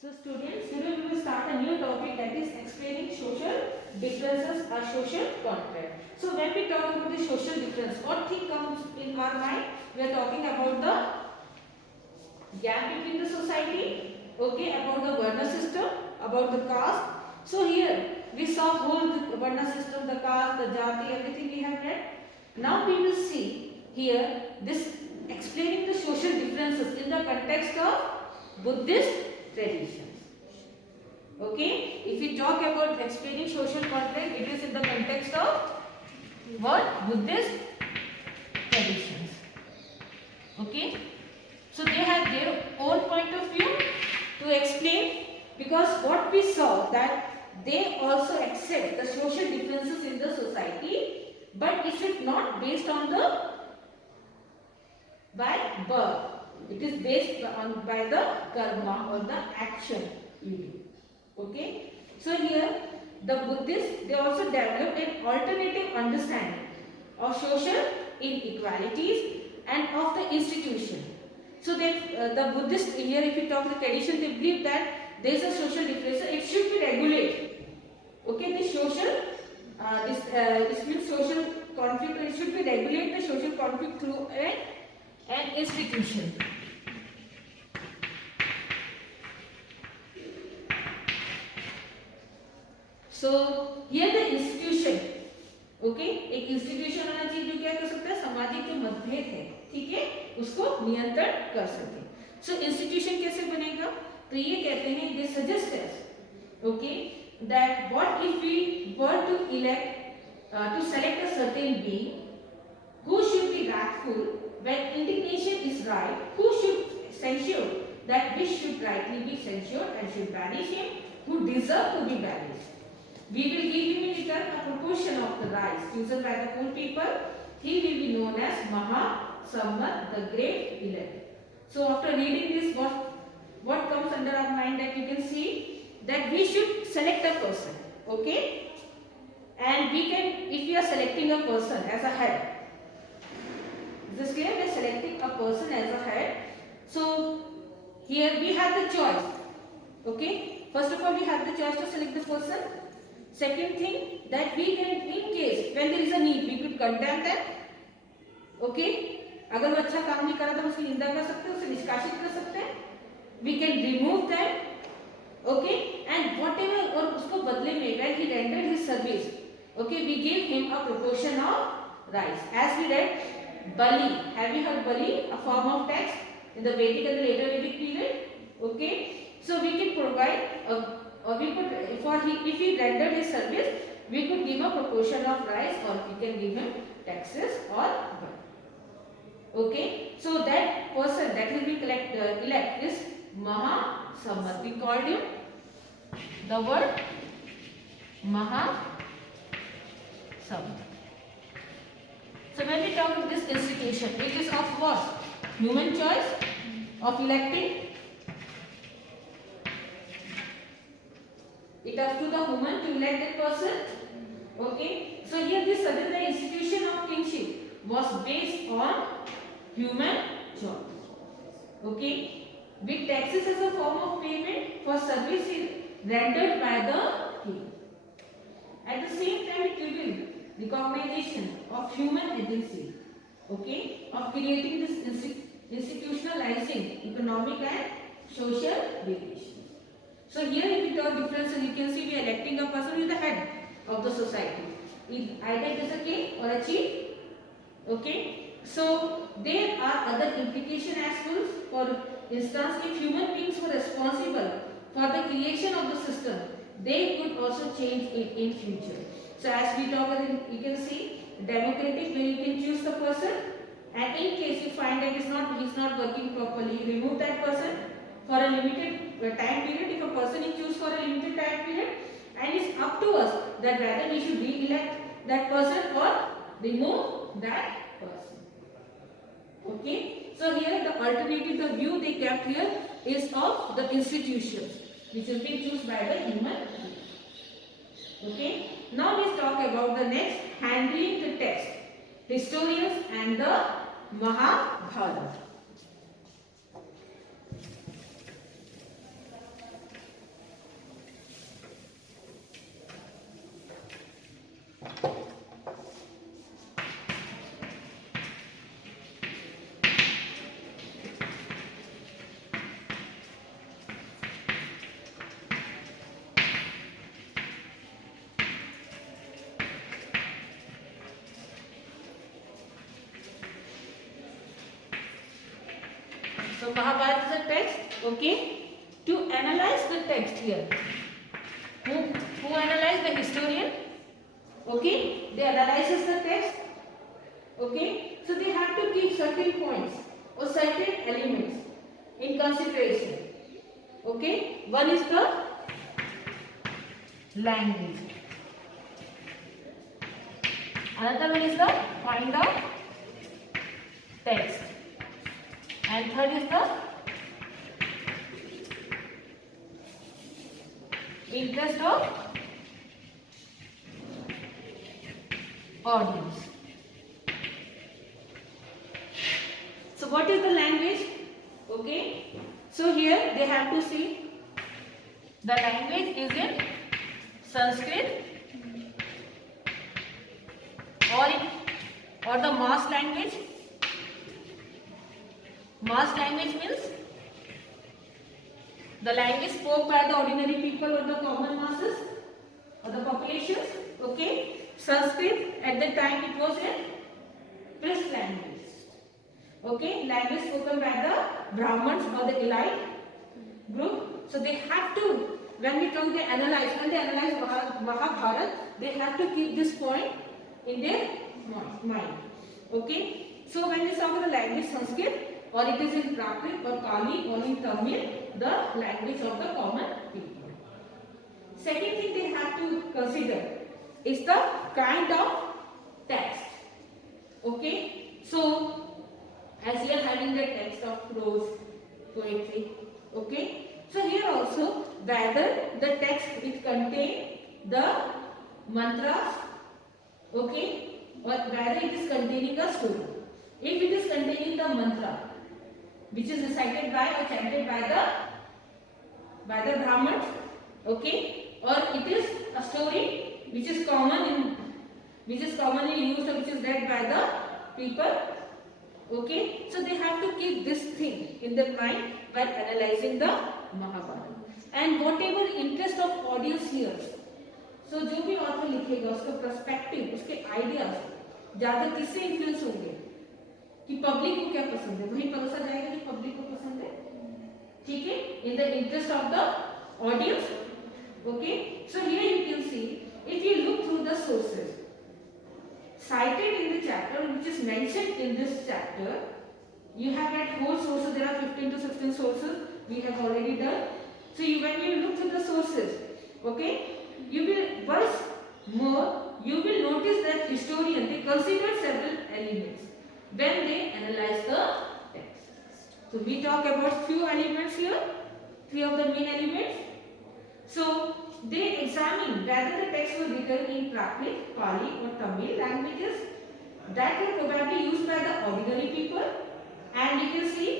So students, today we will start a new topic, that is explaining social differences or social contract. So when we talk about the social difference, what thing comes in our mind? We are talking about the gap between the society, okay, about the Varna system, about the caste. So here we saw whole the Varna system, the caste, the jati, everything we have read. Now we will see here this explaining the social differences in the context of Buddhist traditions. Okay, if we talk about explaining social contract, it is in the context of what? Buddhist traditions. Okay, so they have their own point of view to explain, because what we saw that they also accept the social differences in the society, but it should not based on the by birth. It is based on by the karma or the action you do. Okay. So here the Buddhists, they also developed an alternative understanding of social inequalities and of the institution. So that the Buddhist here, if you talk the tradition, they believe that there is a social difference. It should be regulated. Okay, the social this means social conflict. It should be regulate the social conflict through an institution. So here the institution, okay, एक institution होना चाहिए जो क्या कर सकता है, सामाजिक जो मतभेद है, ठीक है, उसको नियंत्रण कर सके. So institution कैसे बनेगा? तो ये कहते हैं, they suggest us, okay, that what if we were to elect to select a certain being who should be wrathful when indignation is right, who should censure that which should rightly be censured and should banish him who deserve to be banished. We will give him in return a proportion of the rice chosen by the poor people. He will be known as Maha Sammat, the great elect. So after reading this, what comes under our mind, that you can see that we should select a person, okay? And we can, if we are selecting a person as a head, is this clear? We are selecting a person as a head. So here we have the choice, okay? First of all, we have the choice to select the person. Second thing, that we can, in case when there is a need, we could condemn them. Okay, अगर वो अच्छा काम नहीं करा तो उसकी निंदा कर सकते हैं, उसे निष्कासित कर सकते हैं. We can remove them. Okay, and whatever, और उसको बदले में when he rendered his service, okay, we give him a proportion of rice. As we read, Bali. Have you heard Bali? A form of tax in the Vedic and the later Vedic period. Okay, so we can provide a, or we could, if he rendered his service, we could give a proportion of rice, or we can give him taxes or what. Okay, so that person that will be elect is Maha Sammat. We called him the word Maha Sammat. So when we talk of this institution, it is of what? Human choice of electing. It up to the woman to elect that person. Okay. So here this suddenly institution of kingship was based on human choice. Okay. With taxes as a form of payment for services rendered by the king. At the same time, it revealed recognition of human agency. Okay. Of creating this institutionalizing economic and social relations. So here if you talk difference, you can see we are electing a person who is the head of the society. Either it is a king or a chief. Okay. So there are other implications as well. For instance, if human beings were responsible for the creation of the system, they could also change it in future. So as we talk about, you can see democratic, where you can choose the person, and in case you find that he is not working properly, you remove that person for a limited time period. If a person is choose for a limited time period, and it's up to us that whether we should re-elect that person or remove that person. Okay. So here the alternative, the view they kept here is of the institutions which is being chosen by the human being. Okay. Now let's talk about the next, handling the text, historians and the Mahabharata. So Mahabharata is a text, okay? To analyze the text here, who analyze the historian, okay? They analyzes the text, okay? So they have to keep certain points or certain elements in consideration, okay? One is the language, another one is the kind of text, and third is the interest of audience. So what is the language? Okay, so here they have to see the language is in Sanskrit or the mass language. Mass language means the language spoke by the ordinary people or the common masses or the populations. Okay, Sanskrit at that time it was a priest language. Okay, language spoken by the Brahmins or the elite group. So they have to, when they analyze Mahabharata, they have to keep this point in their mind. Okay, so when we talk about the language Sanskrit, or it is in Prakrit or Pali or in Tamil, the language of the common people. Second thing they have to consider is the kind of text. Okay, so as we are having the text of prose, poetry. Okay, so here also whether the text it contain the mantras, okay, or whether it is containing a story. If it is containing the mantra, which is recited by or chanted by the Brahmins, okay, or it is a story which is commonly used or which is read by the people, okay. So they have to keep this thing in their mind while analyzing the Mahabharata. And whatever interest of audience here, so जो भी author लिखेगा उसका perspective, उसके ideas ज़्यादा किससे influence होंगे कि public को क्या पसंद है, वही परोसा जाएगा जो पब्लिक को पसंद है, ठीक है, in the interest of the audience. Okay, so here you can see if you look through the sources cited in the chapter which is mentioned in this chapter, you have at whole sources, there are 15 to 16 sources we have already done. So when you look through the sources, okay, you will once more you will notice that historian they consider several elements when they analyze the text. So we talk about few elements here, three of the main elements. So they examine whether the text was written in Prakrit, Pali or Tamil languages that were probably used by the ordinary people, and you can see,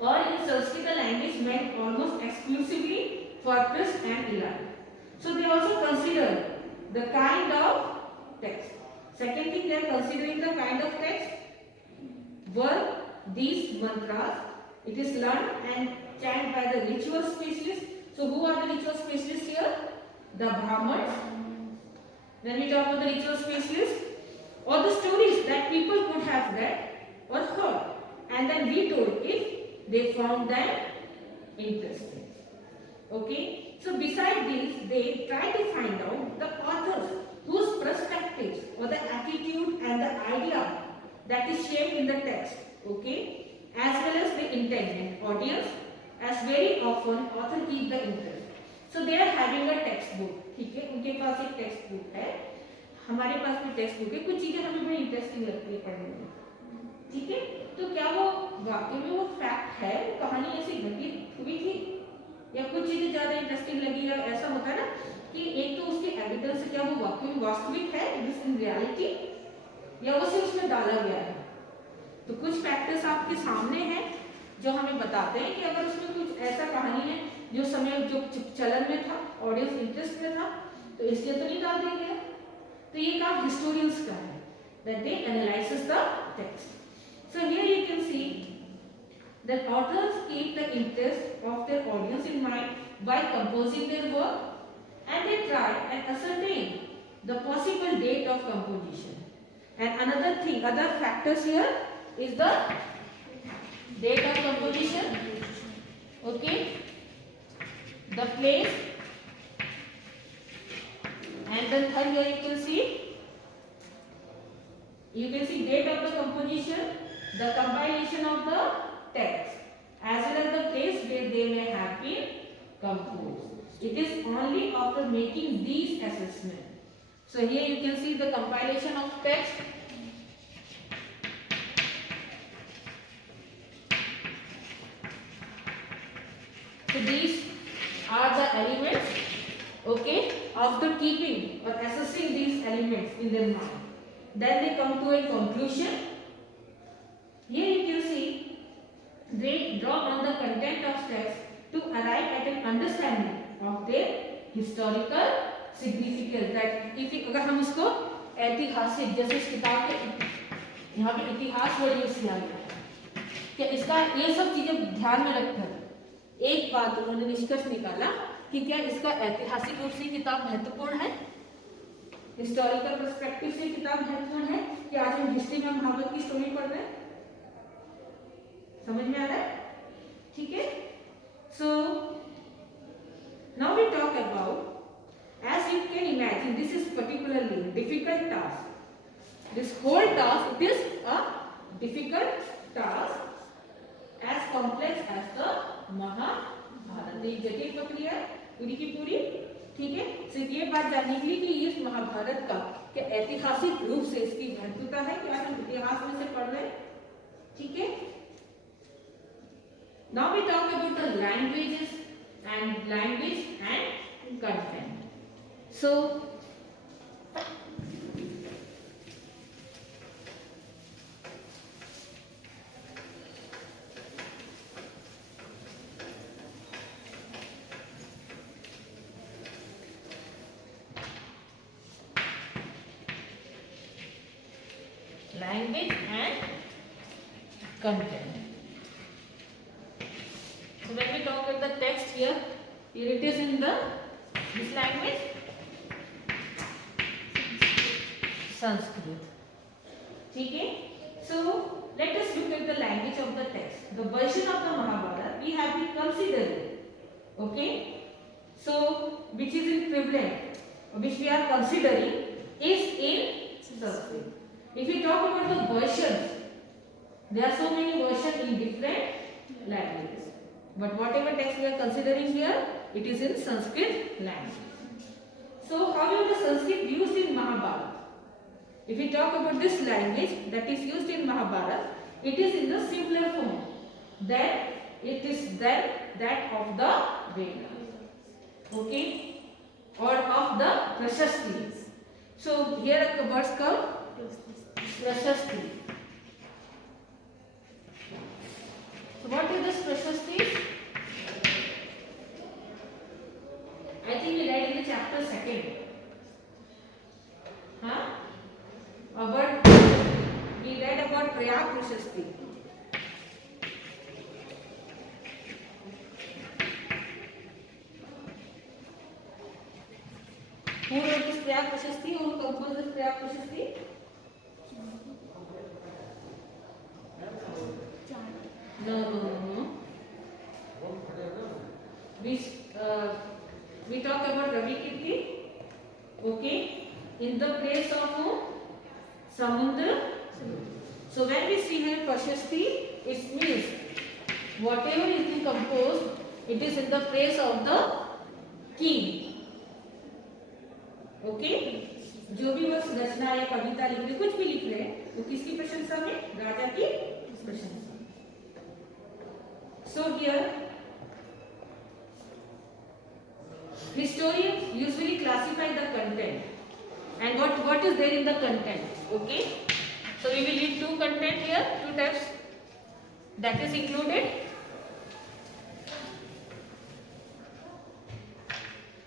or in Sanskrit language meant almost exclusively for priests and elite. So they also consider the kind of text. Second thing, they are considering the kind of text. Were these mantras, it is learned and chanted by the ritual specialists. So who are the ritual specialists here? The Brahmins. When we talk about the ritual specialists, or the stories that people could have read or heard and then retold if they found them interesting. Okay, so beside these, they try to find out the authors whose perspectives or the attitude and the idea that is shaped in the text, okay, as well as the intended audience, as very often author keep the interest. So they are having a textbook, ठीक है, उनके पास एक text book है, हमारे पास भी text book है, कुछ चीजें हमें बड़ी इंटरेस्टिंग लगती है पढ़ने में, ठीक है, तो क्या वो वाकई में वो फैक्ट है, कहानी ऐसी घटित हुई थी, या कुछ चीजें ज्यादा इंटरेस्टिंग लगी, या ऐसा होता है ना कि एक तो उसके एविडेंस से क्या वो वाकई में वास्तविक है, दिस इन रियलिटी, या वो सिर्फ उसमें डाला गया है. तो कुछ फैक्टर्स आपके सामने हैं जो हमें बताते हैं कि अगर उसमें कुछ ऐसा कहानी है जो समय जो चलन में था, ऑडियंस इंटरेस्ट में था, तो इसलिए तो नहीं डाल देंगे. तो ये काम हिस्टोरियंस का है, that they analyzes the text. So here you can see that authors keep the interest of their audience in mind by composing their work, and they try and ascertain the possible date of composition. And another thing, other factors here is the date of composition, okay, the place, and then third here you can see date of the composition, the compilation of the text, as well as the place where they may have been composed. It is only after making these assessments. So here you can see the compilation of text. So these are the elements, okay, after keeping or assessing these elements in their mind. Then they come to a conclusion. Here you can see they draw on the content of text to arrive at an understanding of their historical significance. That if अगर हम उसको ऐतिहासिक, जैसे इस किताब के यहाँ पे इतिहास वर्ड यूज किया गया है, क्या इसका ये सब चीजें ध्यान में रखकर एक बात उन्होंने निष्कर्ष निकाला कि क्या इसका ऐतिहासिक रूप से किताब महत्वपूर्ण है, हिस्टोरिकल पर्सपेक्टिव से किताब महत्वपूर्ण है कि आज हम हिस्ट्री में महाभारत की स्टोरी पढ़ रहे हैं। समझ में आ रहा है? ठीक है। So now we talk about, as you can imagine, this is particularly difficult task. This whole task, it is a difficult task, as complex as the Mahabharata. एक जटिल प्रक्रिया पूरी की पूरी, ठीक है। सिर्फ ये बात जानने के लिए कि इस महाभारत का क्या ऐतिहासिक रूप से इसकी महत्वता है कि आज हम इतिहास में से पढ़ रहे हैं, ठीक है। Now we talk about the language and content. So language and content. So when we talk about the text here it is in this language, Sanskrit. ठीक है। So let us look at the language of the text. The version of the Mahabharata we have been considering, okay. So which is in prevalent, which we are considering, is in Sanskrit. If we talk about the versions, there are so many versions in different languages. But whatever text we are considering here, it is in Sanskrit language. So however the Sanskrit used in Mahabharata, if we talk about this language that is used in Mahabharata, it is in the simpler form that it is that of the Vedas, okay, or of the Prashastis. So here the words come Prashasti. So what is this Prashastis? I think we read in the chapter 2. Huh? We read about Prayag Prashasti. Who wrote this Prayag Prashasti? Who composed this Prayag Prashasti? No. We talk about Ravi Kirti, okay, in the place of whom? Samudra. So when we see here Prashasti, it means whatever is being composed, it is in the place of the king, okay. जो भी वह रचना या कविता लिख रहे, कुछ भी लिख रहे हैं, वो किसकी प्रशंसा में? राजा की प्रशंसा। So here historians usually classify the content and what is there in the content, okay. So we will read two content here, two types that is included.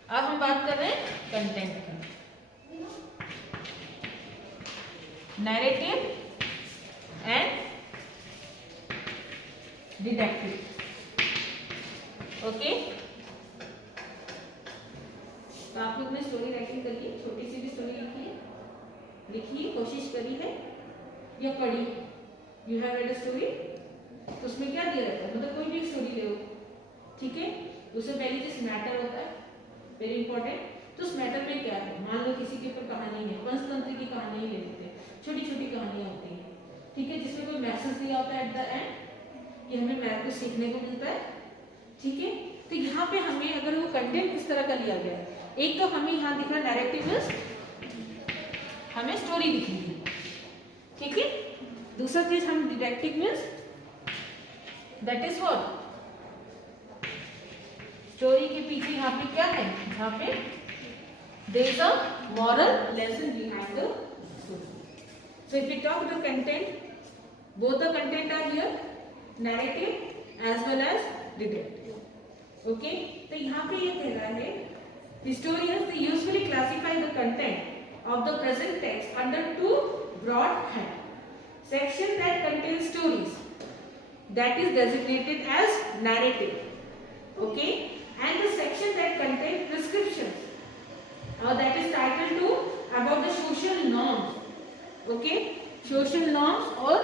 अब हम बात कर रहे हैं कंटेंट की। Narrative and deductive, okay. तो आप लोग ने स्टोरी राइटिंग करिए, छोटी सी भी स्टोरी लिखिए, कोशिश करी है या पढ़ी? You have read a story? तो उसमें क्या दिया रहता है, मतलब कोई भी स्टोरी ले लो, ठीक है, उससे पहले जिस मैटर होता है, वेरी इंपॉर्टेंट। तो उस मैटर में क्या है, मान लो किसी के ऊपर कहानी है, पंचतंत्र की कहानी ही ले लेते हैं, छोटी छोटी कहानियां होती हैं, ठीक है, जिसमें कोई मैसेज दिया होता है एट द एंड कि हमें मैथ को सीखने को मिलता है, ठीक है। तो यहाँ पे हमें अगर वो कंटेंट किस तरह का लिया गया है, एक तो हमें यहाँ दिख रहा है नैरेटिव, हमें स्टोरी दिख रही है, ठीक है। दूसरा चीज हम detective means that is what, story के पीछे यहाँ पे क्या है, यहाँ पे there is a moral lesson behind the story. So if you talk the content, both the content are here, narrative as well as detective, okay। तो यहाँ पे ये कह रहा है, historians they usually classify the content of the present text under two broad heads: section that contains stories, that is designated as narrative, okay, and the section that contains descriptions, that is titled to about the social norms, okay, social norms or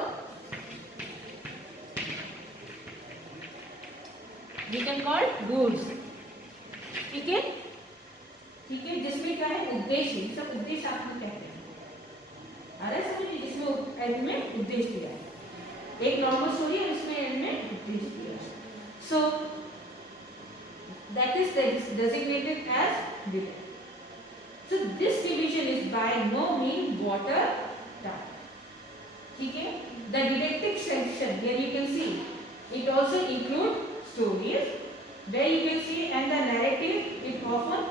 we can call rules, ठीक है, ठीक है, जिसमें क्या है उद्देश्य, सब उद्देश्य आपको कहते हैं, अरे समझिए, जिसमें एंड में उद्देश्य दिया है, एक नॉर्मल स्टोरी है उसमें एंड में उद्देश्य दिया है, सो that is designated as detective. So this division is by no means watered down, ठीक है। The detective section here you can see it also include stories where you can see, and the narrative it often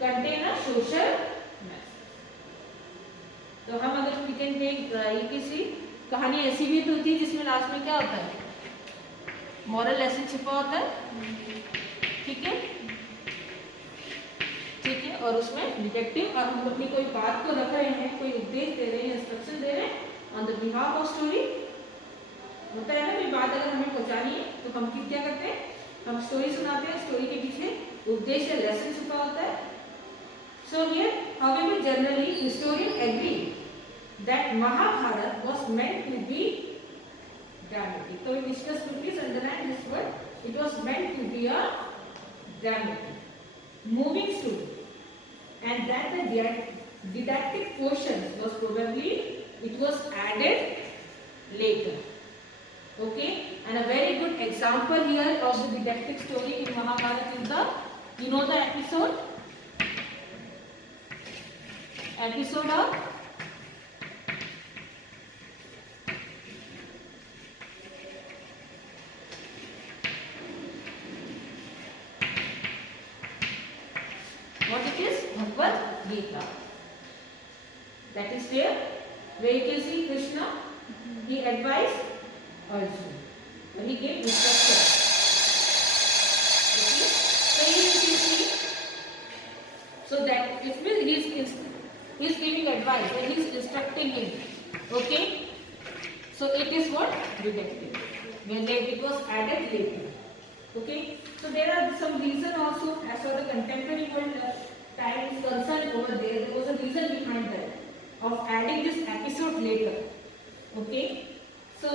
contain a social message. तो हम अगर we can take you can see, कहानी ऐसी भी तो होती है जिसमें लास्ट में क्या होता है, मॉरल लेसन छिपा होता है, ठीक है, ठीक है, और उसमें डिटेक्टिव और हम अपनी कोई बात को रख रहे हैं, कोई उपदेश दे रहे हैं, इंस्ट्रक्शन दे रहे हैं on the behalf of story, होता है ना, कोई बात अगर हमें पहुंचानी है तो हम क्या करते हैं, हम स्टोरी सुनाते हैं, स्टोरी के पीछे उद्देश्य लेसन छुपा होता है। So here however generally historian agree that Mahabharata was meant to be dramatic, तो we discuss please underline this word, it was meant to be a dramatic moving story, and that the didactic portion was probably it was added later, okay। And a very good example here of the didactic story in Mahabharata is the, you know, the episode of what it is, Bhagavad Gita, that is where you can see Krishna, he advised Arjuna, he gave instruction, okay। So here you can see, so that if he is giving advice and he is instructing him, okay, so it is what detective, when it was added later, okay। So there are some reason also as far as the contemporary world time is concerned over there was a reason behind that of adding this episode later, okay। So